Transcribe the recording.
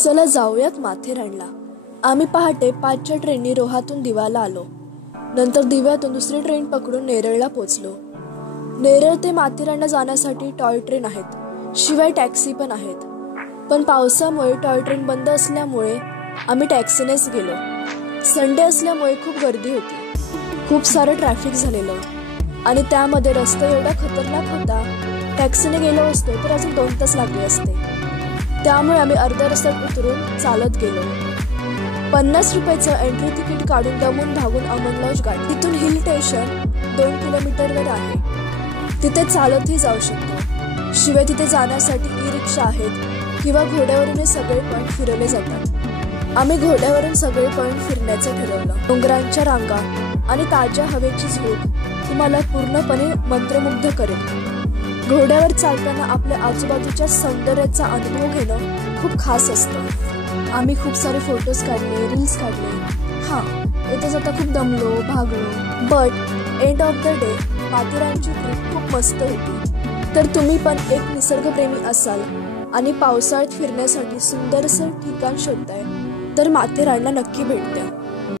चला जाऊयात माथेरानला। आम्ही पहाटे 5च्या ट्रेननी रोहातून दिवाला आलो। नंतर दिव्यातून दुसरी ट्रेन पकडून नेरळला पोहोचलो। नेरळ ते माथेरानला जाण्यासाठी टॉय ट्रेन आहेत, शिवाय टॅक्सी पण आहेत। पण पावसामुळे टॉय ट्रेन बंद असल्यामुळे आम्ही टॅक्सीनेच गेलो। संडे असल्यामुळे खूप गर्दी होती, खूप सारं ट्रॅफिक झालेलं आणि त्यामध्ये रस्ता एवढा खतरनाक होता। टॅक्सीने गेलो असतो तर अजून 2 तास लागले असते। त्यामुळे आम्ही अर्ध्या रस्त्यात उतरून चालत गेलो। 50 रुपयाचं एंट्री तिकीट काढून दमून भागून अमन लॉज गाठलं। तिथून हिल स्टेशन 2 किलोमीटरवर आहे, तिथे चालतही जाऊ शकतो। शिवाय तिथे जाण्यासाठी ई-रिक्षा आहेत किंवा घोड्यावरून सगळे पॉइंट फिरवले जातात। आम्ही घोड्यावरून सगळे पॉइंट फिरण्याचं ठरवलं। डोंगरांच्या रांगा आणि ताज्या हवेची झोप तुम्हाला पूर्णपणे मंत्रमुग्ध करेल। घोड्यावर चालताना आपल्या आजूबाजूच्या सौंदर्याचा अनुभव घेणं खूप खास असतं। आम्ही खूप सारे फोटोज काढले, रील्स काढले। येता जाता खूप दमलो, भागलो, but end of the day माथेरानची ट्रिप खूप मस्त होती। तर तुम्ही पण एक निसर्गप्रेमी असाल आणि पावसाळ्यात फिरण्यासाठी सुंदरसं ठिकाण शोधताय तर माथेरानला नक्की भेट द्या।